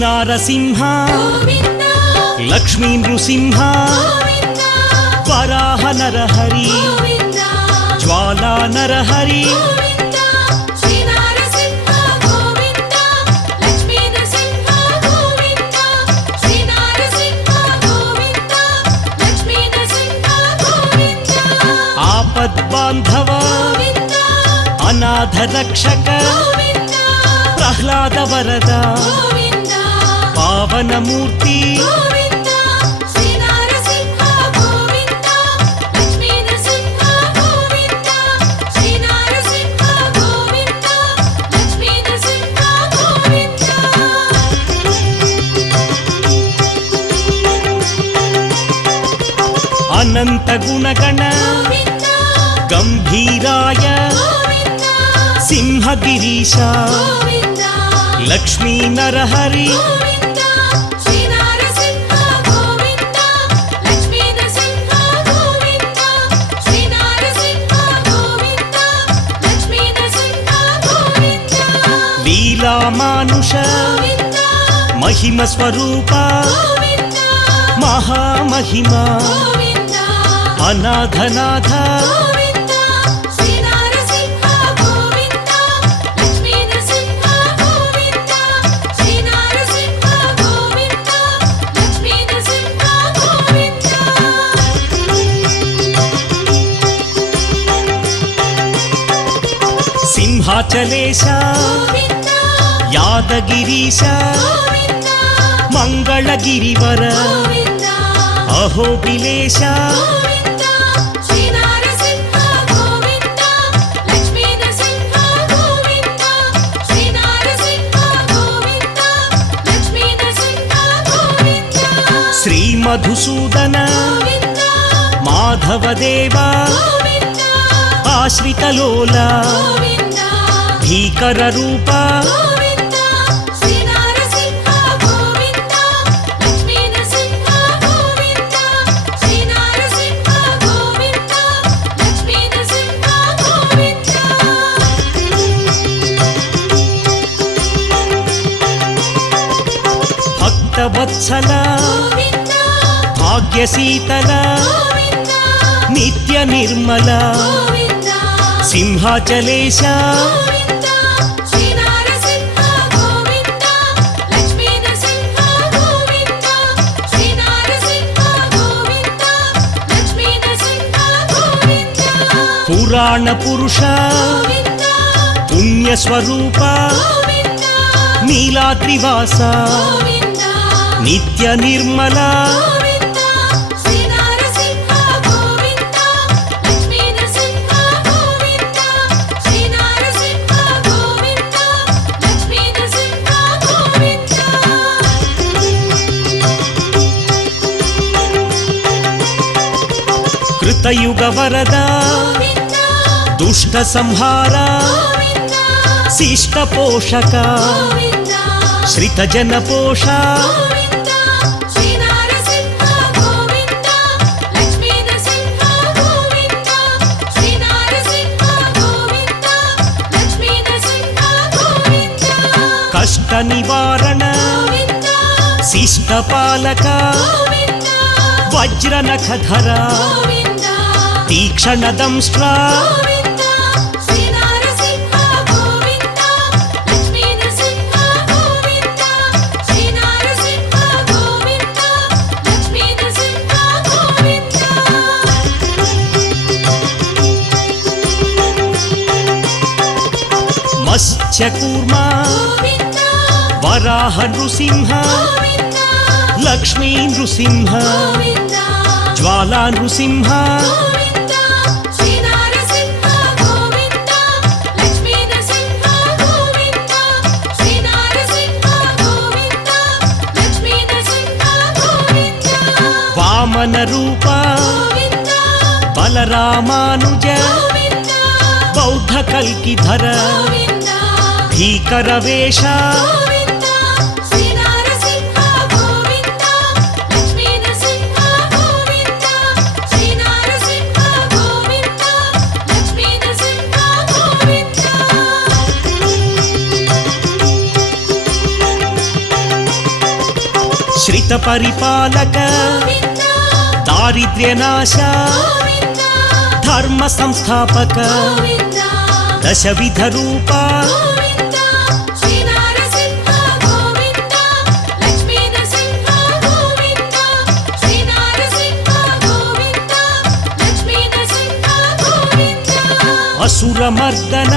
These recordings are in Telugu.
శ్రీనారసింహ లక్ష్మీ నృసింహ వరాహ నరహరి జ్వాలా నరహరి ఆపద్బాంధవ అనాథ రక్షక ప్రహ్లాద వరద పావనమూర్తి అనంత గుణగణ గంభీరాయ సింహగిరీశ లక్ష్మీ నరహరి లీలామానుష మహిమ స్వరూప మహామహిమ అనాథనాథ సింహాచలేశ యాదగిరీశ మంగళగిరివర అహోబిలేశ శ్రీమధుసూదన మాధవదేవ ఆశ్రితలోల భీకర రూప భక్తవత్సల భాగ్యశీతల నిత్య నిర్మల సింహాచలేశ పురాణ పురుష పుణ్యస్వరూప నీలాద్రివాస నిత్య నిర్మల కృతయుగ వరద దుష్ట సంహార శిష్ట పోషక శ్రిత జన పోష కష్ట నివారణ శిష్ట పాలక వజ్ర నఖధర తీక్షణ దంష్ట్ర మత్స్యకూర్మ వరాహ నృసింహ లక్ష్మీ నృసింహ జ్వాలా నృసింహ వామన రూప బలరామానుజ బౌద్ధ కల్కిధర భీకర వేష దుష్ట పరిపాలక దారిద్ర్యనాశ ధర్మ సంస్థాపక దశవిధ రూప అసురమర్దన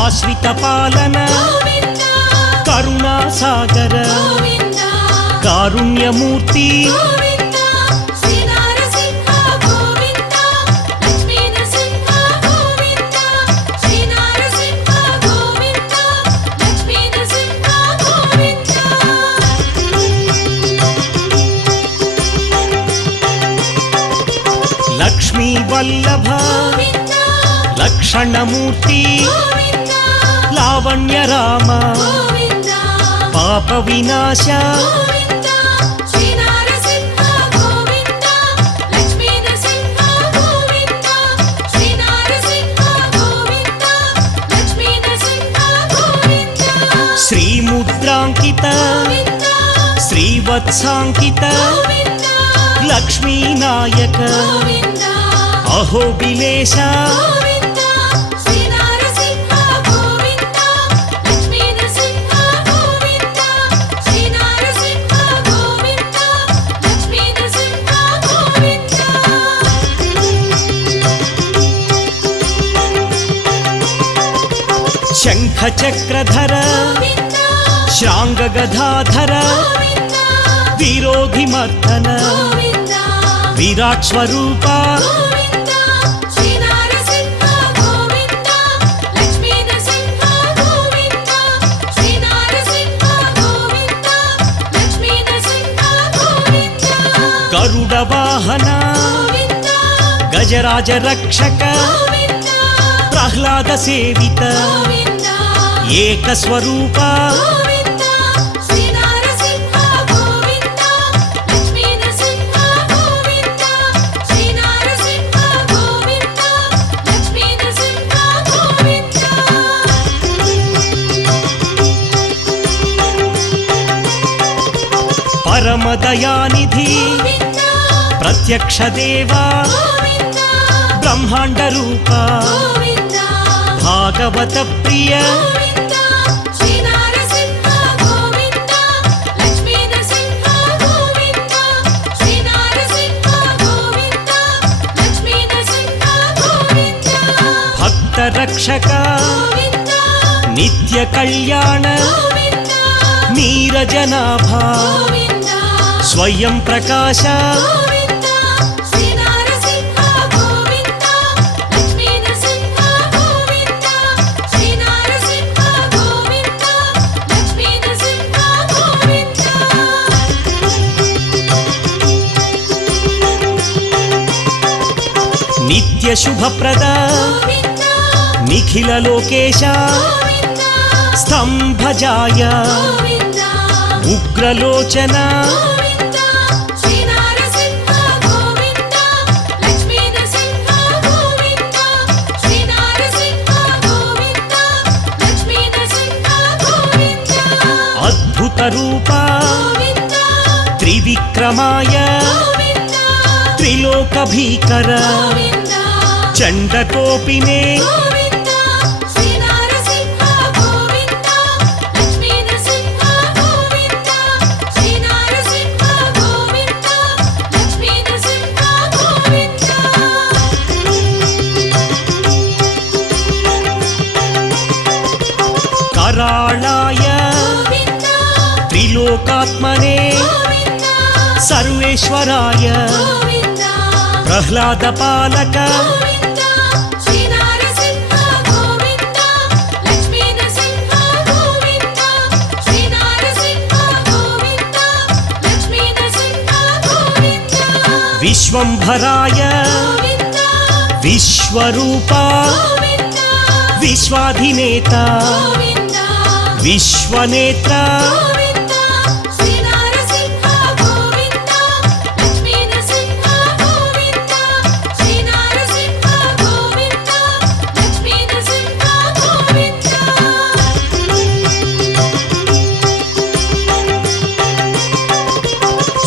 ఆశ్రిత పాలన కరుణా సాగర కారుణ్యమూర్తి లక్ష్మీ వల్లభ లక్షణమూర్తి లావణ్య రామ పాప వినాశ శ్రీముద్రాంకిత శ్రీవత్సాంకిత లక్ష్మీనాయక అహోబిలేశ శంఖ చక్రధర శ్రాంగ గదాధర విరోధి మర్దన విరాట్ స్వరూప గరుడ వాహన గజరాజ రక్షక ప్రహ్లాద సేవిత ఏక స్వరూప పరమదయానిధి ప్రత్యక్ష దేవా బ్రహ్మాండ రూప భాగవత ప్రియ భక్త రక్షక నిత్య కళ్యాణ నీరజనాభ స్వయం ప్రకాశ నిత్య శుభప్రద నిఖిల లోకేశ స్తంభజాయ ఉగ్రలోచన అద్భుత రూప త్రివిక్రమాయ త్రిలోక భీకర చండకోపినే कराळाय त्रिलोकात्मने सर्वेश्वराय प्रह्लाद पालक विश्वंभराय विश्वरूपा विश्वाधिनेता विश्वनेत्रा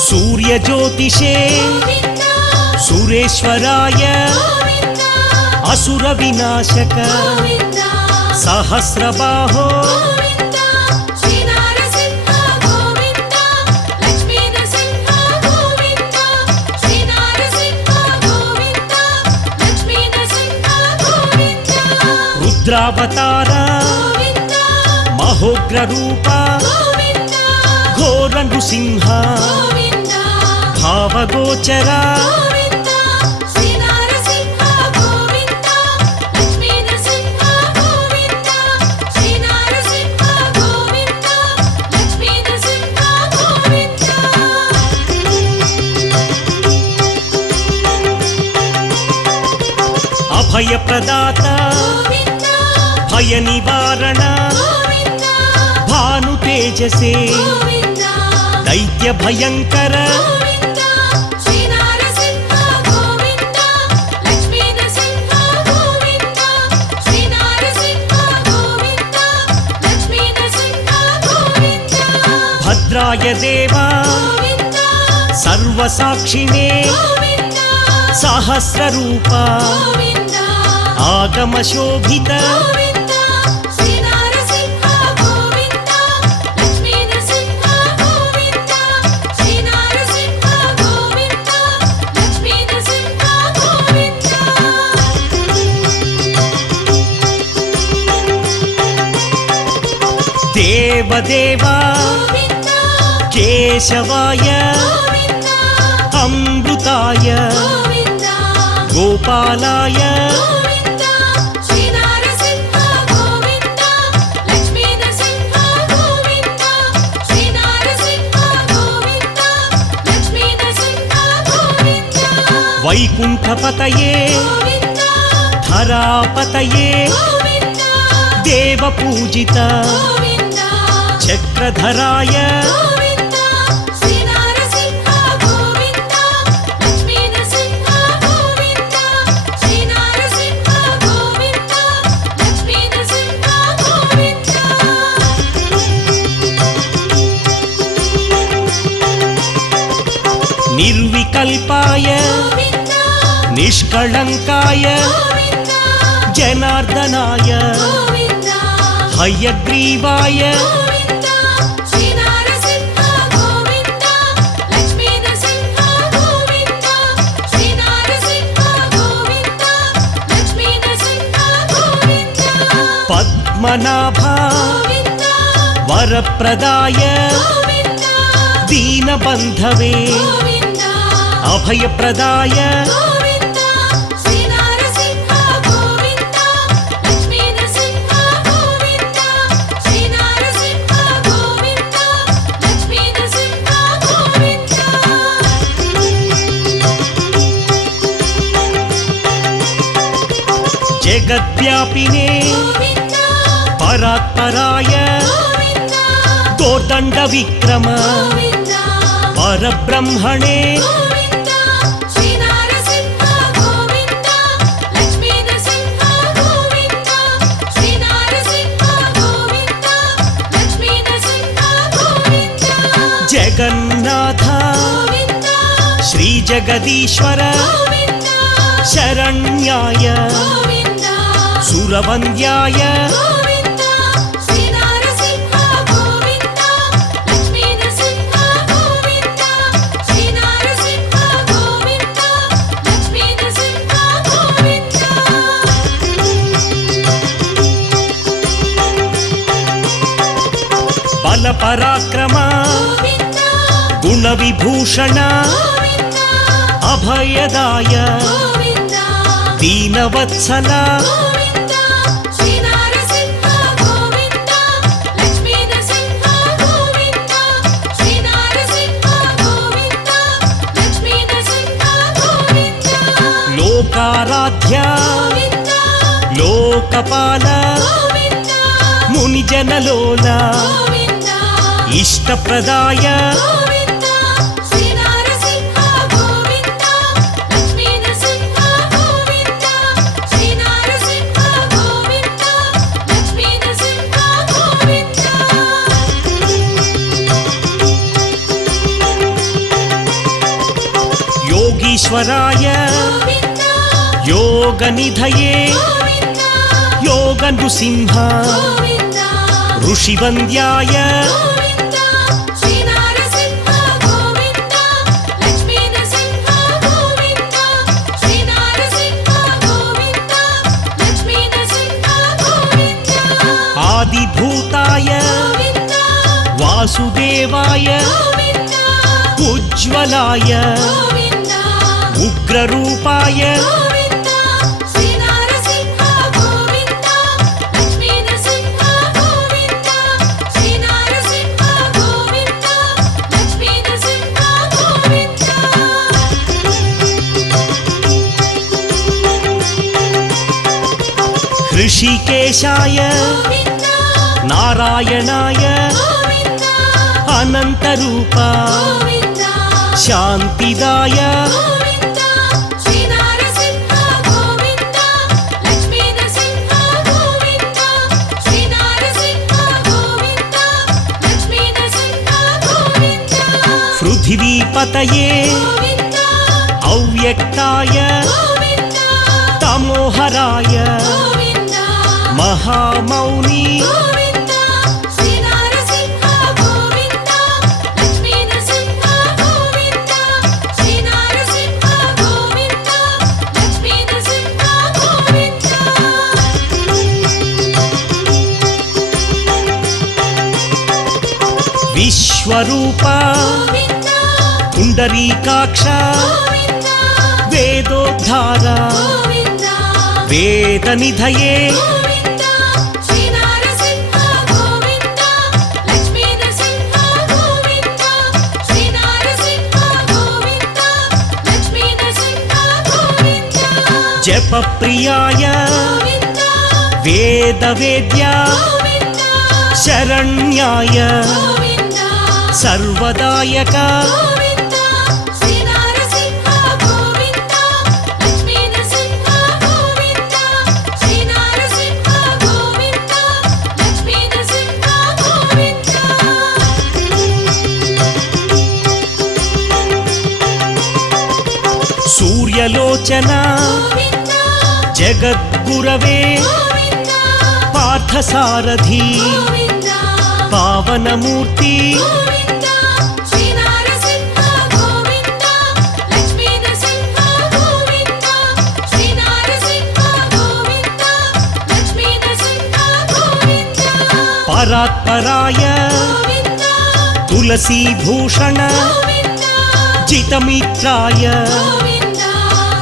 सूर्यज्योतिषे सुरेश्वराय असुरविनाशक सहस्रबाहो रुद्रावतार महोग्र रूप घोर नृसिंह भावगोचर अभय प्रदाता भय निवारण भानु तेजसे दैत्य भयंकर भद्राय देवा सर्वसाक्षिणे सहस्र रूपा आगम शोभित देवदेवा केशवाय अमृताय गोपालाय वैकुंठपतये धरापतये देवपूजित चक्रधराय निर्विकल्पाय निष्कलंकाय जनार्दनाय हयग्रीवाय पद्मनाभ वरप्रदाय दीनबन्धवे अभयप्रदाय जगद्व्यापिने परात्पराय दोर्दण्ड विक्रम परब्रह्मणे जगन्नाथ श्री जगदीश्वर शरण्याय सुरवन्द्याय बल पराक्रम गुण विभूषण अभयदाय दीनवत्सल लोकाराध्य लोकपाल मुनिजनलोल इष्टप्रदाय योगेश्वराय योगनिधये योगनृसिंह ऋषिवन्द्याय आदिभूताय वासुदेवाय उज्ज्वलाय उग्ररूपाय ऋषिकेशाय नारायणाय अनन्तरूप शान्तिदाय पृथिवीपतये अव्यक्ताय तमोहराय महामौनी विश्वरूप पुंडरीकाक्ष वेदोद्धार वेदनिधये जपप्रियाय वेदवेद्या शरण्याय सर्वदायक सूर्यलोचन जगद्गुरवे पार्थसारथी पावनमूर्ति परात्पराय तुलसीभूषण जितमित्राय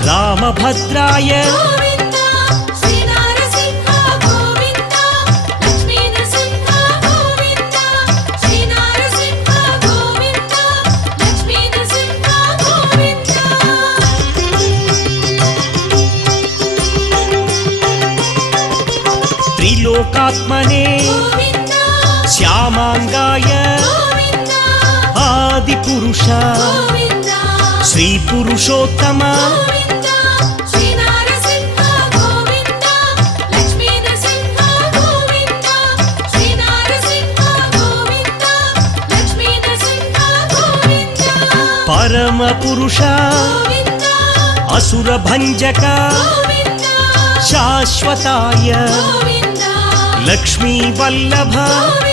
रामभद्राय त्रिलोकात्मने श्यामांगाय आदिपुरुष श्रीपुरुषोत्तम परमपुरुष असुरभञ्जक शाश्वताय लक्ष्मी वल्लभ